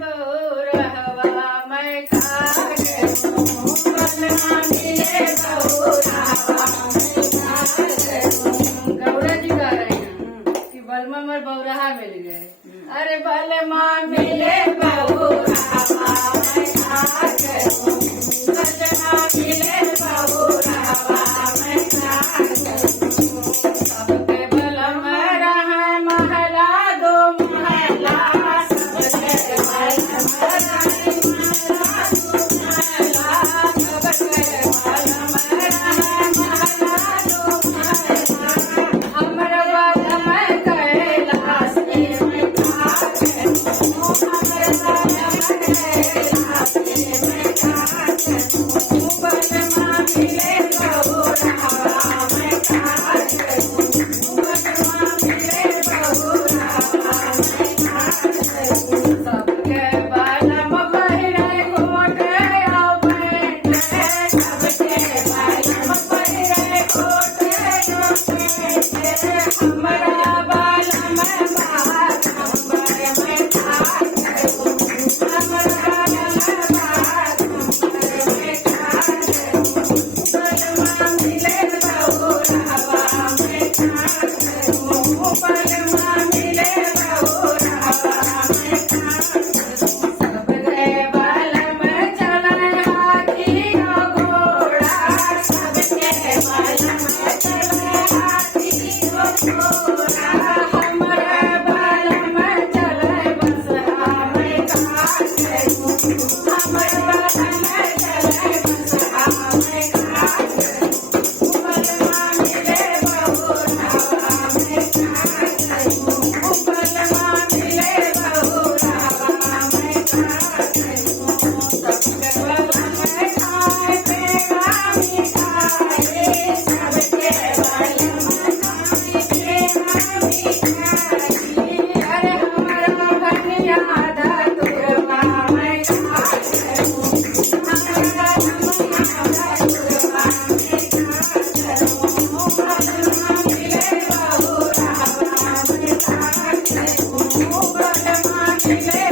बहुरहवा मैं का करूं बलमा मिले बहुरहवा मैं का करूं। गौरा जी गा रही हैं कि बलमा मर बहुरहा मिल गए। अरे बलमा मिले बहुरहवा मैं का करूं बलमा मिले बहुरहवा मैं का करूं। सबके बलम रहा महला दो महला सबके बलम रहा महला दो महला सबके बलम रहा महला दो महला। हमर बलम कैलाश में का करूं हमर बलम कैलाश में का करूं बलमा मिले बहुरहवा मैं का करूं बलमा मिले बहुरहवा मैं का करूं। सबके बलम पहिरे कोटे औ बैठे सबके बलम पहिरे कोटे औ बैठे हमरा बलम बागंबर मैं का करूं हमरा बलम बागंबर मैं का करूं बलमा मिले बहुरहवा मैं का करूं बलमा मिले बहुरहवा मैं का करूं। सबके बलम चले हाथी और घोड़ा सबके बलम चले हाथी और घोड़ा हमरे बलम चले बसहा मैं का करूं हमरे बलम चले बसहा मैं का करूं बलमा मिले बहुरहवा मैं का करूं बलमा मिले बहुरहवा मैं का करूं। सबके बलम खाए पेड़ा मिठाई सबके बलम खाए पेड़ा मिठाई। अरे हमरा भनिया धतुरवा मैं का करूं हमरा भनिया धतुरवा मैं का करूं बलमा मिले बहुरहवा मैं का करूं बलमा मिले